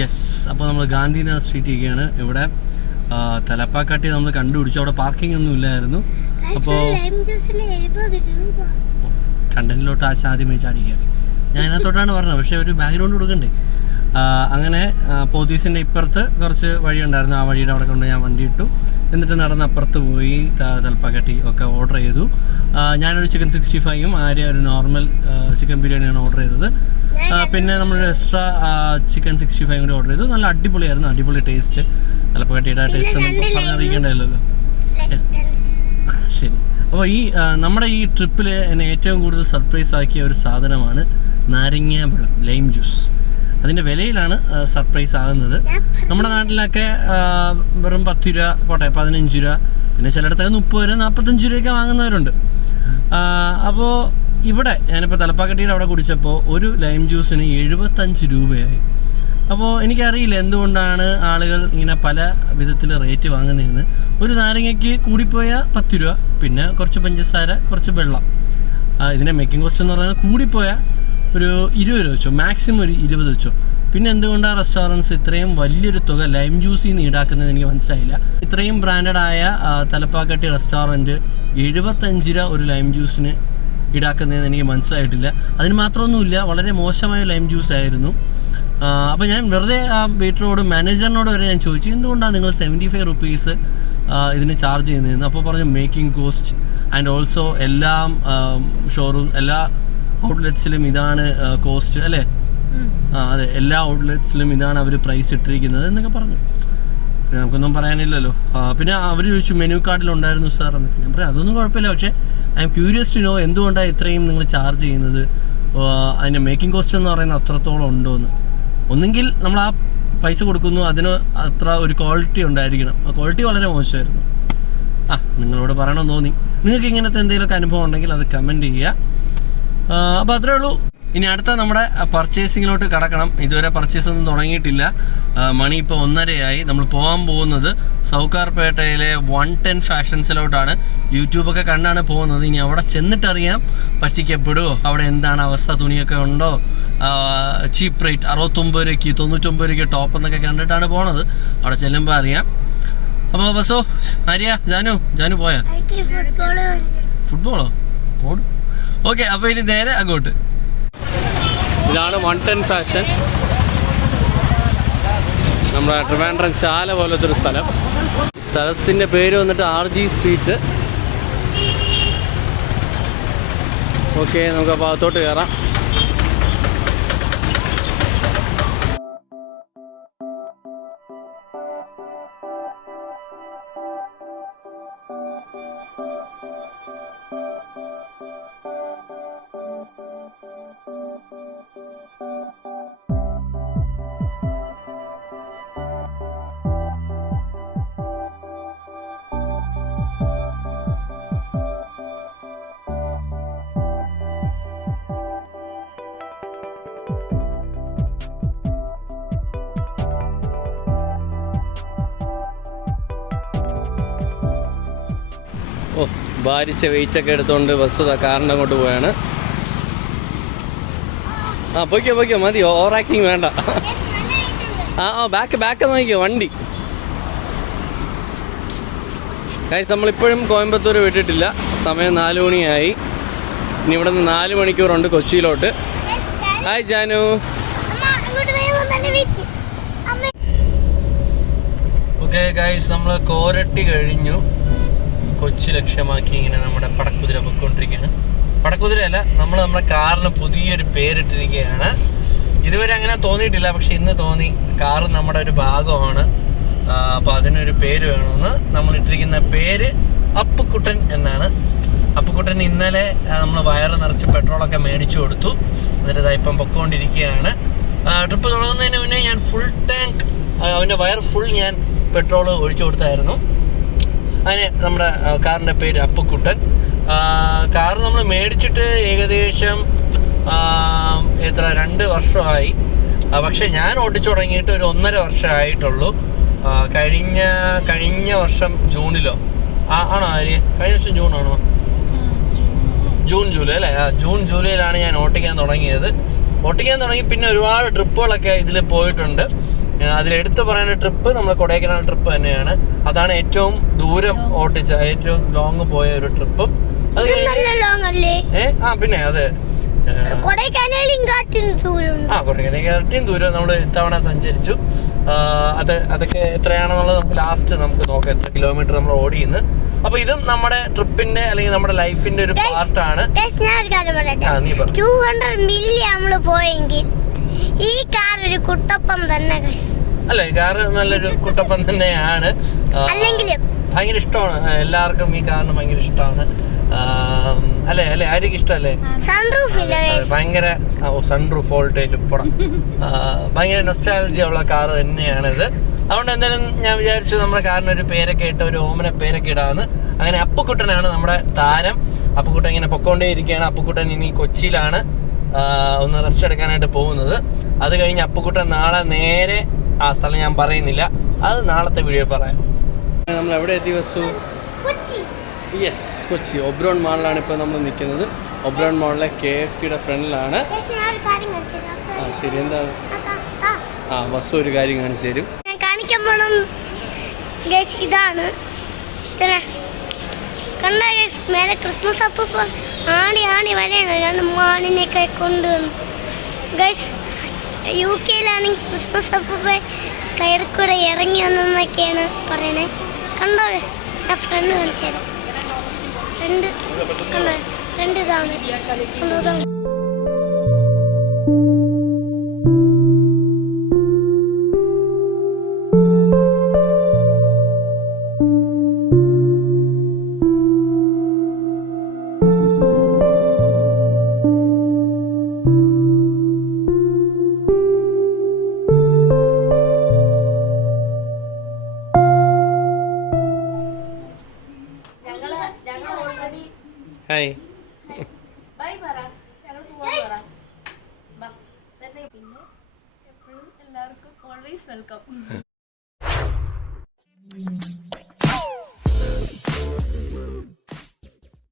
Yes അപ്പോൾ നമ്മൾ ഗാന്ധിനഗർ സ്ട്രീറ്റിലേക്കാണ് ഇവിടെ. തലപ്പാക്കാട്ടി നമ്മൾ കണ്ടുപിടിച്ചു. അവിടെ പാർക്കിംഗ് ഒന്നും ഇല്ലായിരുന്നു. അപ്പോൾ കണ്ടന്റിലോട്ട് ആശ ആദ്യമേ ചാടി കയറി. ഞാൻ അതിനകത്തോട്ടാണ് പറഞ്ഞത്. പക്ഷേ ഒരു ബാക്ക്ഗ്രൗണ്ട് കൊടുക്കണ്ടേ? അങ്ങനെ പോത്തീസിന്റെ ഇപ്പുറത്ത് കുറച്ച് വഴി ഉണ്ടായിരുന്നു. ആ വഴിയുടെ അവിടെ കൊണ്ട് ഞാൻ വണ്ടി ഇട്ടു. എന്നിട്ട് നടന്ന് അപ്പുറത്ത് പോയി തലപ്പാക്കട്ടി ഒക്കെ ഓർഡർ ചെയ്തു. ഞാനൊരു ചിക്കൻ സിക്സ്റ്റി ഫൈവും ആര്യ ഒരു നോർമൽ ചിക്കൻ ബിരിയാണിയാണ് ഓർഡർ ചെയ്തത്. പിന്നെ നമ്മൾ എക്സ്ട്രാ ചിക്കൻ സിക്സ്റ്റി ഫൈവ് കൂടി ഓർഡർ ചെയ്തു. നല്ല അടിപൊളിയായിരുന്നു അടിപൊളി ടേസ്റ്റ് തലപ്പാക്കട്ടിയുടെ ടേസ്റ്റ് ഒന്നും പറഞ്ഞറിയിക്കേണ്ടല്ലോ ശരി. അപ്പോൾ ഈ നമ്മുടെ ഈ ട്രിപ്പിൽ എന്നെ ഏറ്റവും കൂടുതൽ സർപ്രൈസ് ആക്കിയ ഒരു സാധനമാണ് നാരങ്ങ വെള്ളം ലൈം ജ്യൂസ് അതിന്റെ വിലയിലാണ് സർപ്രൈസ് ആകുന്നത്. നമ്മുടെ നാട്ടിലൊക്കെ വെറും പത്ത് രൂപ പോട്ടെ പതിനഞ്ച് രൂപ. പിന്നെ ചിലയിടത്തൊക്കെ മുപ്പത് രൂപ നാൽപ്പത്തഞ്ച് രൂപയൊക്കെ വാങ്ങുന്നവരുണ്ട്. അപ്പോൾ ഇവിടെ ഞാനിപ്പോൾ തലപ്പാക്കട്ടിയുടെ അവിടെ കുടിച്ചപ്പോൾ ഒരു ലൈം ജ്യൂസിന് എഴുപത്തഞ്ച് രൂപയായി. അപ്പോൾ എനിക്കറിയില്ല എന്തുകൊണ്ടാണ് ആളുകൾ ഇങ്ങനെ പല വിധത്തിൽ റേറ്റ് വാങ്ങുന്നതെന്ന്. ഒരു നാരങ്ങയ്ക്ക് കൂടിപ്പോയാൽ പത്ത് രൂപ പിന്നെ കുറച്ച് പഞ്ചസാര കുറച്ച് വെള്ളം. ഇതിന്റെ മേക്കിംഗ് കോസ്റ്റ് എന്ന് പറയുന്നത് കൂടിപ്പോയാൽ ഒരു ഇരുപത് രൂപ വെച്ചോ മാക്സിമം ഒരു ഇരുപത് വെച്ചോ. പിന്നെ എന്തുകൊണ്ടാണ് റെസ്റ്റോറന്റ്സ് ഇത്രയും വലിയൊരു തുക ലൈം ജ്യൂസിൽ നിന്ന് ഈടാക്കുന്നത് എനിക്ക് മനസ്സിലായില്ല. ഇത്രയും ബ്രാൻഡഡായ തലപ്പാക്കട്ടി റെസ്റ്റോറന്റ് എഴുപത്തഞ്ച് രൂപ ഒരു ലൈം ജ്യൂസിന് ഈടാക്കുന്നതെന്ന് എനിക്ക് മനസ്സിലായിട്ടില്ല. അതിന് മാത്രമൊന്നുമില്ല വളരെ മോശമായ ലൈം ജ്യൂസ് ആയിരുന്നു. അപ്പോൾ ഞാൻ വെറുതെ ആ വീട്ടിലോട് മാനേജറിനോട് വരെ ഞാൻ ചോദിച്ചു എന്തുകൊണ്ടാണ് നിങ്ങൾ സെവന്റി ഫൈവ് റുപ്പീസ് ഇതിന് ചാർജ് ചെയ്യുന്നതെന്ന്? അപ്പോൾ പറഞ്ഞു മേക്കിംഗ് കോസ്റ്റ് ആൻഡ് ഓൾസോ എല്ലാം ഷോറൂം എല്ലാ ഔട്ട്ലെറ്റ്സിലും ഇതാണ് കോസ്റ്റ് അല്ലേ? ആ അതെ എല്ലാ ഔട്ട്ലെറ്റ്സിലും ഇതാണ് അവർ പ്രൈസ് ഇട്ടിരിക്കുന്നത് എന്നൊക്കെ പറഞ്ഞു. പിന്നെ നമുക്കൊന്നും പറയാനില്ലല്ലോ. പിന്നെ അവർ ചോദിച്ചു മെനു കാർഡിൽ ഉണ്ടായിരുന്നു സാർ എന്നൊക്കെ. ഞാൻ പറയാം അതൊന്നും കുഴപ്പമില്ല. പക്ഷേ I'm curious to know എന്തുകൊണ്ടാണ് ഇത്രയും നിങ്ങൾ ചാർജ് ചെയ്യുന്നത്? അതിന്റെ മേക്കിംഗ് കോസ്റ്റ് എന്ന് പറയുന്നത് അത്രത്തോളം ഉണ്ടോ എന്ന്? ഒന്നെങ്കിൽ നമ്മൾ ആ പൈസ കൊടുക്കുന്നു അതിന് അത്ര ഒരു ക്വാളിറ്റി ഉണ്ടായിരിക്കണം. ആ ക്വാളിറ്റി വളരെ മോശമായിരുന്നു. ആ നിങ്ങളോട് പറയണമെന്ന് തോന്നി. നിങ്ങൾക്ക് ഇങ്ങനത്തെ എന്തെങ്കിലുമൊക്കെ അനുഭവം ഉണ്ടെങ്കിൽ അത് കമന്റ് ചെയ്യുക. അപ്പോൾ അത്രേ ഉള്ളൂ. ഇനി അടുത്ത നമ്മുടെ പർച്ചേസിങ്ങിലോട്ട് കടക്കണം. ഇതുവരെ പർച്ചേസ് ഒന്നും തുടങ്ങിയിട്ടില്ല. മണി ഇപ്പോൾ ഒന്നരയായി. നമ്മൾ പോകാൻ പോകുന്നത് സൗകാർപേട്ടയിലെ വൺ ടെൻ ഫാഷൻസിലോട്ടാണ് യൂട്യൂബൊക്കെ കണ്ടാണ് പോകുന്നത്. ഇനി അവിടെ ചെന്നിട്ടറിയാം പറ്റിക്കപ്പെടുമോ അവിടെ എന്താണ് അവസ്ഥ? തുണിയൊക്കെ ഉണ്ടോ? ചീപ്പ് റേറ്റ് അറുപത്തൊമ്പത് രൂപയ്ക്ക് തൊണ്ണൂറ്റൊമ്പത് രൂപയ്ക്ക് ടോപ്പ് എന്നൊക്കെ കണ്ടിട്ടാണ് പോണത്. അവിടെ ചെല്ലുമ്പോൾ അറിയാം. അപ്പോൾ ബസ്സോ ആര്യ ജാനു ജാനു പോയാ? ഫുട്ബോളോ ഓടും. ഓക്കെ അപ്പോൾ ഇനി നേരെ അങ്ങോട്ട്. ഇതാണ് വൺ ടെൻ ഫാഷൻ നമ്മുടെ ട്രിവാൻഡ്രം ചാല പോലത്തെ ഒരു സ്ഥലം. സ്ഥലത്തിന്റെ പേര് വന്നിട്ട് ആർ ജി സ്ട്രീറ്റ് ഓക്കെ നമുക്ക് ആ ഭാഗത്തോട്ട് കയറാം ഓ ഭാരിച്ച വെയിറ്റ് ഒക്കെ എടുത്തുകൊണ്ട് ബസ് കാറിന്റെ അങ്ങോട്ട് പോയാണ്. ആ പൊയ്ക്കോ പൊയ്ക്കോ മതി. ഓവർ ആക്ടിങ് വേണ്ട. ആ ആ ബാക്ക് ബാക്ക് നോക്കിക്കോ വണ്ടി. കാശ് നമ്മളിപ്പോഴും കോയമ്പത്തൂർ വിട്ടിട്ടില്ല. സമയം നാല് മണിയായി. ഇനി ഇവിടെ നിന്ന് നാല് മണിക്കൂറുണ്ട് കൊച്ചിയിലോട്ട്. ഹായ് ജാനു ഓക്കെ ഗൈസ് നമ്മൾ കോരട്ടി കഴിഞ്ഞു. കൊച്ചി ലക്ഷ്യമാക്കി ഇങ്ങനെ നമ്മുടെ പടക്കുതിര പൊയ്ക്കൊണ്ടിരിക്കുകയാണ്. പടക്കുതിരയല്ല നമ്മൾ നമ്മുടെ കാറിന് പുതിയൊരു പേരിട്ടിരിക്കുകയാണ്. ഇതുവരെ അങ്ങനെ തോന്നിയിട്ടില്ല പക്ഷെ ഇന്ന് തോന്നി. കാറ് നമ്മുടെ ഒരു ഭാഗമാണ്. അപ്പോൾ അതിനൊരു പേര് വേണമെന്ന് നമ്മൾ ഇട്ടിരിക്കുന്ന പേര് അപ്പുക്കുട്ടൻ എന്നാണ്. അപ്പുക്കുട്ടൻ ഇന്നലെ നമ്മൾ വയറ് നിറച്ച് പെട്രോളൊക്കെ മേടിച്ചു കൊടുത്തു. എന്നിട്ട് ഇപ്പം പൊക്കോണ്ടിരിക്കുകയാണ് ട്രിപ്പ് തുടങ്ങുന്നതിന് മുന്നേ ഞാൻ ഫുൾ ടാങ്ക് അവന്റെ വയർ ഫുൾ ഞാൻ പെട്രോൾ ഒഴിച്ചു കൊടുത്തായിരുന്നു. അതിന് നമ്മുടെ കാറിന്റെ പേര് അപ്പുക്കുട്ടൻ. കാർ നമ്മൾ മേടിച്ചിട്ട് ഏകദേശം എത്ര രണ്ട് വർഷമായി. പക്ഷേ ഞാൻ ഓടിച്ചു തുടങ്ങിയിട്ട് ഒരു ഒന്നര വർഷമായിട്ടുള്ളൂ. കഴിഞ്ഞ കഴിഞ്ഞ വർഷം ജൂണിലോ. ആ ആണോ ആര്യ കഴിഞ്ഞ വർഷം ജൂണാണോ ജൂൺ ജൂലൈ അല്ലേ? ആ ജൂൺ ജൂലൈയിലാണ് ഞാൻ ഓട്ടിക്കാൻ തുടങ്ങിയത്. ഓട്ടിക്കാൻ തുടങ്ങി പിന്നെ ഒരുപാട് ട്രിപ്പുകളൊക്കെ ഇതിൽ പോയിട്ടുണ്ട്. അതിൽ എടുത്തു പറയുന്ന ട്രിപ്പ് നമ്മൾ കൊടൈക്കനാൽ ട്രിപ്പ് തന്നെയാണ്. അതാണ് ഏറ്റവും ദൂരം ഓട്ടിച്ച ഏറ്റവും ലോങ് പോയ ഒരു ട്രിപ്പും. അത് ഏ ആ പിന്നെ അതെ. ആ കൊടൈക്കനാലും ദൂരം നമ്മൾ ഇത്തവണ സഞ്ചരിച്ചു. അത് അതൊക്കെ എത്രയാണെന്നുള്ളത് നമുക്ക് ലാസ്റ്റ് നമുക്ക് നോക്കാം. എത്ര കിലോമീറ്റർ നമ്മൾ ഓടിയെന്ന്. അപ്പൊ ഇതും നമ്മുടെ ട്രിപ്പിന്റെ അല്ലെങ്കിൽ നമ്മുടെ ലൈഫിന്റെ ഒരു പാർട്ടാണ് ടു ഹൺഡ്രഡ് മില്ലി നമ്മൾ പോയെങ്കിൽ ഈ കാർ ഒരു കുട്ടപ്പം തന്നെ അല്ല കാർ നല്ലൊരു കുട്ടപ്പം തന്നെയാണ്. അല്ലെങ്കിലും. ഭയങ്കര ഇഷ്ടമാണ്. എല്ലാവർക്കും ഈ കാറിന് ഭയങ്കര ഇഷ്ടമാണ്. അല്ലെ അല്ലെ? ആര്യക്ക് ഇല്ല ഭയങ്കര സൺറൂഫ് വോൾട്ടേജ് ഇപ്പടം ഭയങ്കര നൊസ്റ്റാലജി ഉള്ള കാർ തന്നെയാണിത്. അതുകൊണ്ട് എന്തായാലും ഞാൻ വിചാരിച്ചു നമ്മുടെ കാറിന് ഒരു പേരൊക്കെ ഇട്ട് ഒരു ഓമന പേരൊക്കെ ഇടാമെന്ന് അങ്ങനെ അപ്പുക്കുട്ടനാണ് നമ്മുടെ താരം. അപ്പുക്കുട്ടൻ ഇങ്ങനെ പൊക്കോണ്ടേ ഇരിക്കുകയാണ് അപ്പുക്കുട്ടൻ ഇനി കൊച്ചിയിലാണ്. ഒന്ന് റെസ്റ്റ് എടുക്കാനായിട്ട് പോകുന്നത്. അത് കഴിഞ്ഞ് അപ്പുക്കുട്ടൻ നാളെ നേരെ ആ സ്ഥലം ഞാൻ പറയുന്നില്ല. അത് നാളത്തെ വീഡിയോ പറയാം. നമ്മൾ എവിടെ എത്തി വസ്തു? യെസ് കൊച്ചി. ഒബ്രോൺ മാളിലാണ് ഇപ്പോൾ നമ്മൾ നിൽക്കുന്നത്. ഒബ്രോൺ മാളിലെ കെ എഫ് സിയുടെ ഫ്രണ്ടിലാണ്. ആ ശരി. എന്താണ് ആ. വസ്തു ഒരു കാര്യം കാണിച്ചു തരും. കാണിക്കാൻ പോണം. ഇതാണ്. കണ്ടാ കണ്ട ഗൈസ് മേലെ ക്രിസ്മസ് അപ്പൂപ്പ ആണി ആണി വരെയാണ് ഞാൻ മാണിനെയൊക്കെ കൊണ്ടുവന്നു ഗൈസ് യു കെയിലാണെങ്കിൽ ക്രിസ്മസ് അപ്പൂപ്പ കയറിക്കൂടെ കൂടെ ഇറങ്ങി വന്നെന്നൊക്കെയാണ് പറയണേ. കണ്ടോ ഗസ് ഞാൻ ഫ്രണ്ട് കാണിച്ചു തരാം. ഫ്രണ്ട് കണ്ടോ? ഫ്രണ്ട് ഇതാണ്. കണ്ടോ always welcome.